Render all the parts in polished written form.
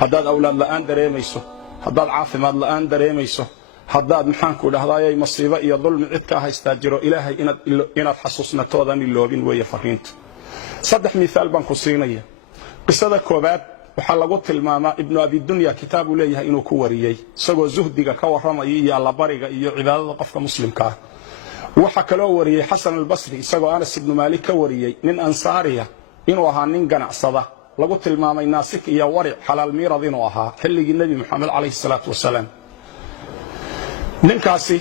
haddaad awlaad la'aan dareemayso haddaad caafimaad la'aan dareemayso haddaad maxaanku idhahdaayay masiibo iyo dulmi cid ka haystaa jiro ilaahay inaad xasuusnatoodan iloobin weeye fariinta saddex miaal baan ku siinaya qisada koobaad waxaa lagu tilmaamaa ibnu abidunya kitaabu leeyahay inuu ku wariyey isagoo zuhdiga ka warramaya iyo allabariga iyo cibaadada qofka muslimka ah waxaa kaloo wariyey xasan albasri isagoo anas ibnu maalik ka wariyey nin ansaariya inuu ahaa nin ganacsada lagu tilmaamay naasik iyo waric xalaal miirad inuu ahaa xilligii nebi moxamed calayhi salaatu wasalaam ninkaasi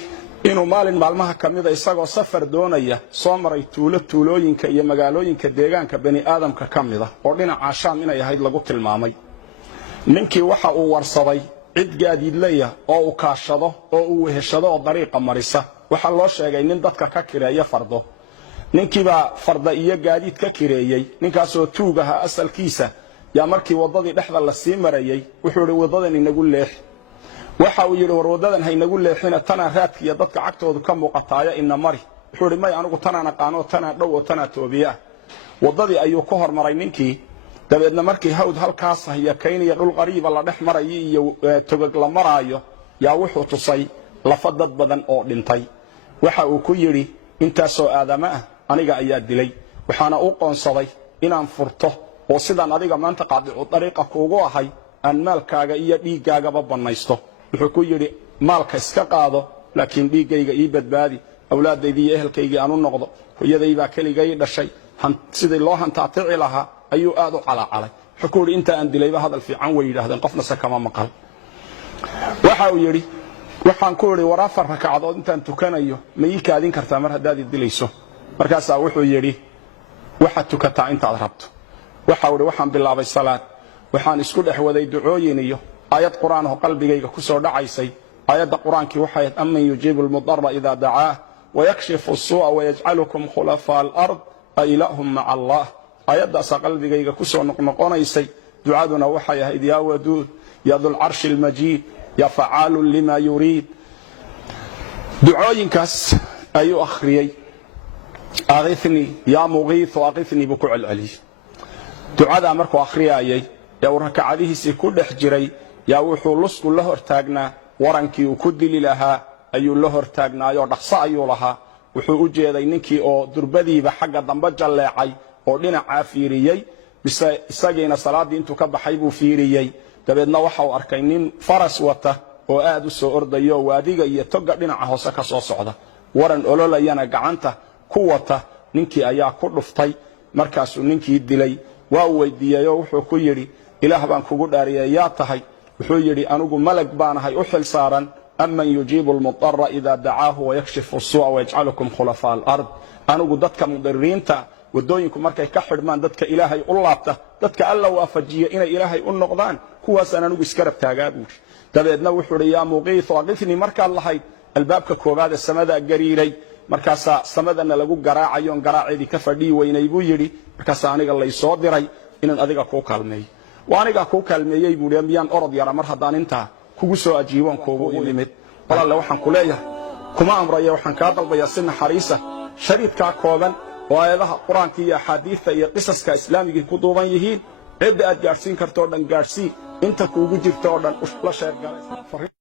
inuu maalin maalmaha ka mida isagoo safar doonaya soo maray tuulooyinka iyo magaalooyinka deegaanka bani aadamka ka mida oo dhinaca shaam inay ahayd lagu tilmaamay ninkii waxa uu warsaday cid gaadiidlaya oo uu kaashado oo uu weheshado oo dariiqa marisa waxaa loo sheegay nin dadka ka kireeya fardo ninkiibaa farda iyo gaadiid ka kireeyey ninkaasoo tuug ahaa asalkiisa yaa markii waddadii dhexda la sii marayey wuxuu yidhi waddadan inagu leex waxa uu yidhi war waddadan haynagu leexina tanaa raadkiiyo dadka cagtoodu ka muuqataaya ina mari wuxuu yidhi may anigu tanaan aqaanoo tanaa dhow oo tanaa toobiye ah waddadii ayuu ku hormaray ninkii dabeedna markii hawd halkaas iyo kayn iyo dhul qariiba la dhex marayo iyo togog la maraayo yaa wuxuu tusay lafa dad badan oo dhintay waxa uu ku yidhi intaasoo aadama ah aniga ayaa dilay waxaana u qoonsaday inaan furto oo sidaan adiga maanta qaadicu dariiqa kuugu ahay aan maalkaaga iyo dhiiggaagaba bannaysto wuxuu ku yidhi maalka iska qaado laakiin dhiiggayga ii badbaadi awlaadaydii iyo ehelkaygii aan u noqdo hooyadaybaa keligay dhashay sidii loo hantaatici lahaa ayuu aad u calaacalay wuxuu ku yidhi inta aan dilayba hadal fiican way yidhaahdeen qofnase kama maqal waxa uu yidhi waxaan ku yidhi war 4 rakacadood intaan tukanayo ma ii kaadin kartaa mar haddaad i dilayso markaasaa wuxuu yidhi waxaad tukataa intaad rabto waxa uu yidhi waxaan bilaabay salaad waxaan isku dhex waday ducooyin iyo aayad qur'aan oo qalbigayga ku soo dhacaysay aayadda qur'aankii waxay ahayd amman yujiibu almudarra idaa dacaah wayakshifu as-suu'a wayajcalukum khulafaa al-ard a ilaahum maca allah aayaddaasaa qalbigayga ku soo noqnoqonaysay ducaduna waxay ahayd yaa waduud yaa dulcarshi almajiid yaa facaalun lima yuriid ducooyinkaas ayuu akhriyey aqithnii yaa muqiithu aqithnii buu ku celceliyey ducadaa markuu akhriyaayay ee uu rakacadihiisii ku dhex jiray yaa wuxuu lusku la hortaagnaa warankii uu ku dili lahaa ayuu la hortaagnaayoo dhaqso ayuu lahaa wuxuu u jeeday ninkii oo durbadiiba xagga dambe jalleecay oo dhinacaa fiiriyey bise isagiina salaaddii intuu ka baxay buu fiiriyey dabeedna waxa uu arkay nin faras wata oo aad u soo ordayo waadiga iyo toga dhinaca hoose ka soo socda waran ololayana gacanta ku wata ninkii ayaa ku dhuftay markaasuu ninkii dilay waa uu weydiiyeyoo wuxuu ku yidhi ilaah baan kugu dhaariyey yaa tahay wuxuu yidhi anigu malag baanahay u xil saaran amman yujiibu almudarra idaa dacaahu wayakshifu as-suu'a wayajcalukum khulafaa al-ard anigu dadka mudiriinta waddooyinku markay ka xidhmaan dadka ilaahay u laabta dadka alla waafajiya inay ilaahay u noqdaan kuwaasaan anigu iska rabtaagaa buuri dabeedna wuxuu yidhi yaa muqiithu aqithnii markaad lahayd albaabka koowaad ee samadaa gariiray markaasaa samadana lagu garaacayoon garaaceedii ka fadhii weynay buu yidhi markaasaa aniga laysoo diray inaan adiga kuu kaalmeeyo waa anigaa kuu kaalmeeyey buuhi miyaan orod yara mar haddaan intaa kugu soo ajiiboon kuugu imid walaale waxaan ku leeyahay kuma amraya waxaan kaa dalbayaa si naxariisa shariidkaa kooban oo aayadaha qur-aanka iyo axaadiidta iyo qisaska islaamigii ku duuban yihiin cidda aad gaadhsiin karto o dhan gaadhsii inta kuugu jirta oo dhan la sheergalay